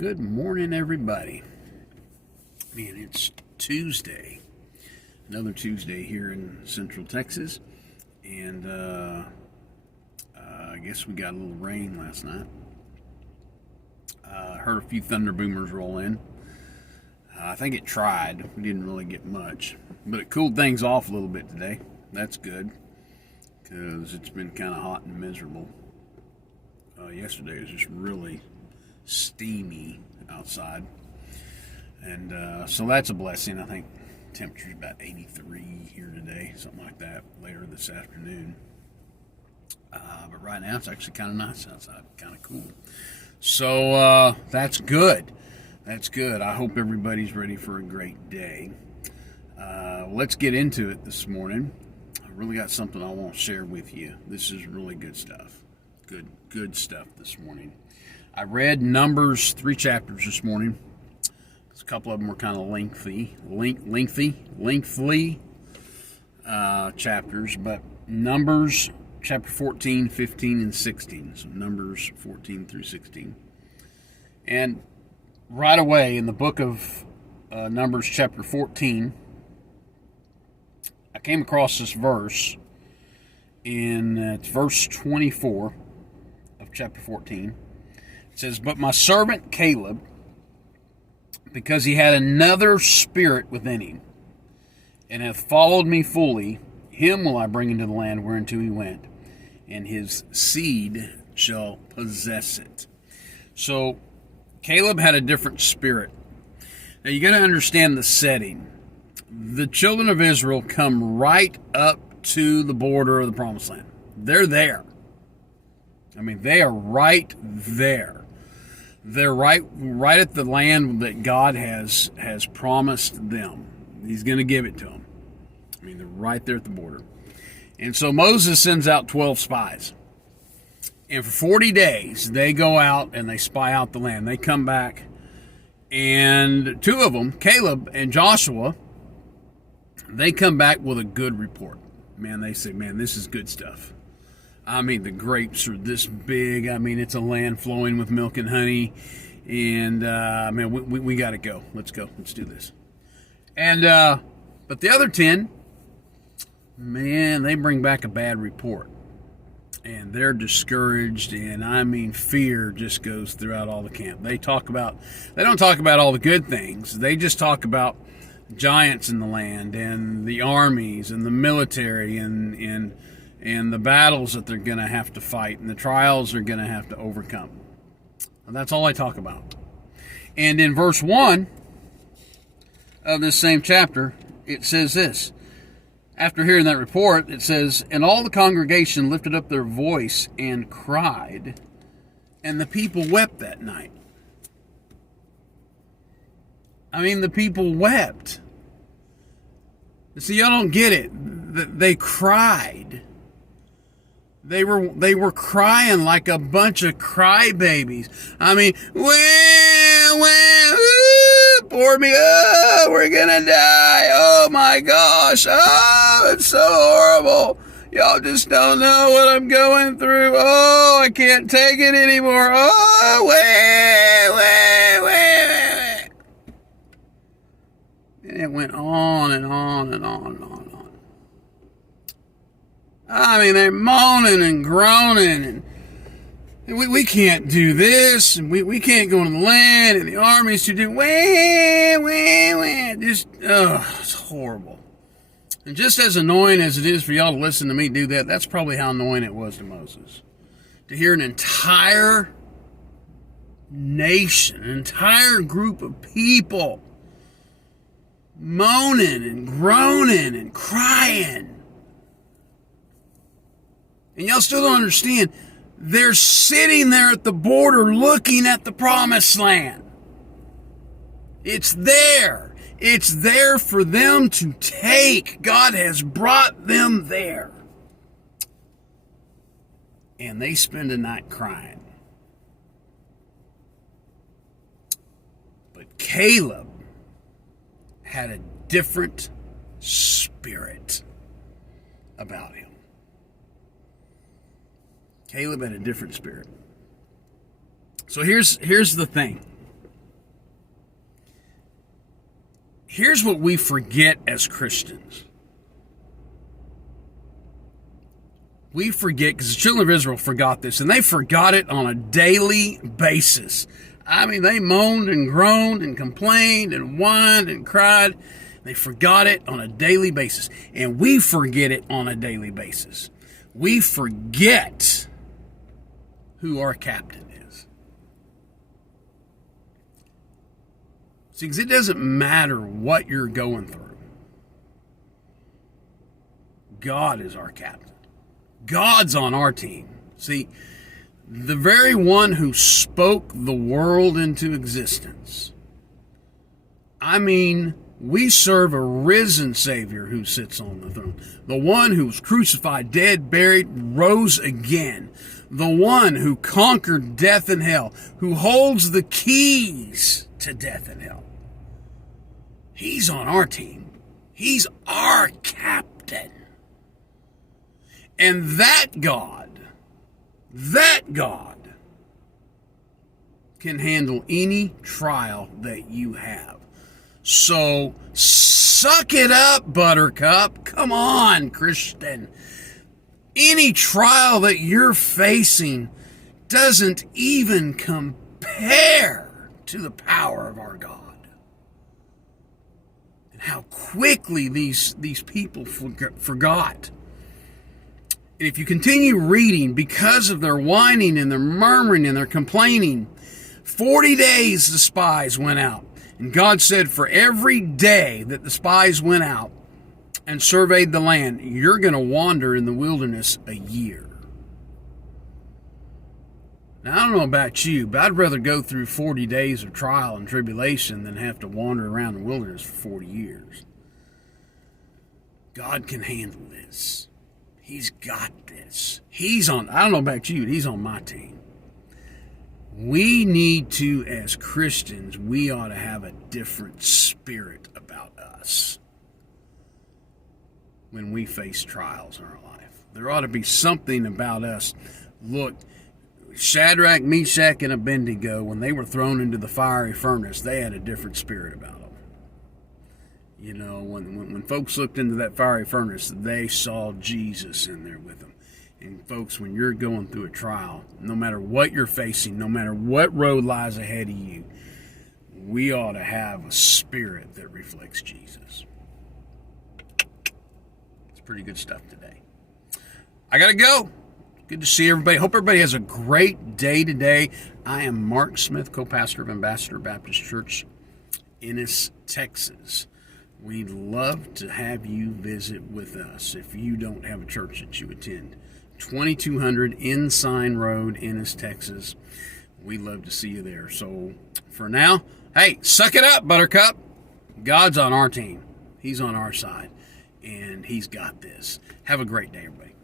Good morning, everybody. Man, it's Tuesday. Another Tuesday here in Central Texas. And I guess we got a little rain last night. Heard a few thunder boomers roll in. I think it tried. We didn't really get much. But it cooled things off a little bit today. That's good. Because it's been kind of hot and miserable. Yesterday was just really steamy outside, and so that's a blessing. I think temperature's about 83 here today, something like that, later this afternoon. But right now it's actually kind of nice outside, kind of cool. So that's good. That's good. I hope everybody's ready for a great day. Let's get into it this morning. I really got something I want to share with you. This is really good stuff. Good stuff this morning. I read Numbers 3 chapters this morning. A couple of them were kind of lengthy chapters, but Numbers chapter 14, 15, and 16. So Numbers 14 through 16. And right away in the book of Numbers chapter 14, I came across this verse it's verse 24 of chapter 14. It says, "But my servant Caleb, because he had another spirit within him, and hath followed me fully, him will I bring into the land whereunto he went, and his seed shall possess it." So Caleb had a different spirit. Now you got to understand the setting. The children of Israel come right up to the border of the promised land. They're there. I mean, they are right there. They're right at the land that God has promised them. He's going to give it to them. I mean, they're right there at the border. And so Moses sends out 12 spies. And for 40 days, they go out and they spy out the land. They come back, and two of them, Caleb and Joshua, they come back with a good report. Man, they say, man, this is good stuff. I mean, the grapes are this big. I mean, it's a land flowing with milk and honey. And, man, we got to go. Let's go. Let's do this. And, but the other 10, man, they bring back a bad report. And they're discouraged. And, I mean, fear just goes throughout all the camp. They don't talk about all the good things. They just talk about giants in the land and the armies and the military and the battles that they're going to have to fight and the trials they're going to have to overcome. And that's all I talk about. And in verse 1 of this same chapter, it says this. After hearing that report, it says, "And all the congregation lifted up their voice and cried, and the people wept that night." I mean, the people wept. See, y'all don't get it. They cried. They were crying like a bunch of crybabies. I mean, pour me up, we're gonna die. Oh my gosh, oh, it's so horrible. Y'all just don't know what I'm going through. Oh, I can't take it anymore. Oh, wait. And it went on and on and on and on and on. I mean, they're moaning and groaning, and we can't do this, and we can't go into the land, and the armies to do, just, it's horrible. And just as annoying as it is for y'all to listen to me do that, that's probably how annoying it was to Moses. To hear an entire nation, an entire group of people moaning and groaning and crying. And y'all still don't understand. They're sitting there at the border looking at the promised land. It's there. It's there for them to take. God has brought them there. And they spend a night crying. But Caleb had a different spirit about him. Caleb had a different spirit. So here's the thing. Here's what we forget as Christians. We forget, because the children of Israel forgot this, and they forgot it on a daily basis. I mean, they moaned and groaned and complained and whined and cried. They forgot it on a daily basis. And we forget it on a daily basis. We forget who our captain is. See, because it doesn't matter what you're going through. God is our captain. God's on our team. See, the very one who spoke the world into existence. I mean, we serve a risen Savior who sits on the throne. The one who was crucified, dead, buried, rose again. The one who conquered death and hell, who holds the keys to death and hell. He's on our team. He's our captain. And that God can handle any trial that you have. So suck it up, Buttercup. Come on, Christian. Any trial that you're facing doesn't even compare to the power of our God. And how quickly these people forgot. And if you continue reading, because of their whining and their murmuring and their complaining, 40 days the spies went out. And God said, for every day that the spies went out and surveyed the land, you're going to wander in the wilderness a year. Now, I don't know about you, but I'd rather go through 40 days of trial and tribulation than have to wander around the wilderness for 40 years. God can handle this. He's got this. I don't know about you, but he's on my team. We need to, as Christians, we ought to have a different spirit about us when we face trials in our life. There ought to be something about us. Look, Shadrach, Meshach, and Abednego, when they were thrown into the fiery furnace, they had a different spirit about them. You know, when folks looked into that fiery furnace, they saw Jesus in there with them. And folks, when you're going through a trial, no matter what you're facing, no matter what road lies ahead of you, we ought to have a spirit that reflects Jesus. It's pretty good stuff today. I got to go. Good to see everybody. Hope everybody has a great day today. I am Mark Smith, co-pastor of Ambassador Baptist Church, Ennis, Texas. We'd love to have you visit with us if you don't have a church that you attend. 2200 Ensign Road, Ennis, Texas. We'd love to see you there. So for now, hey, suck it up, Buttercup. God's on our team. He's on our side, and he's got this. Have a great day, everybody.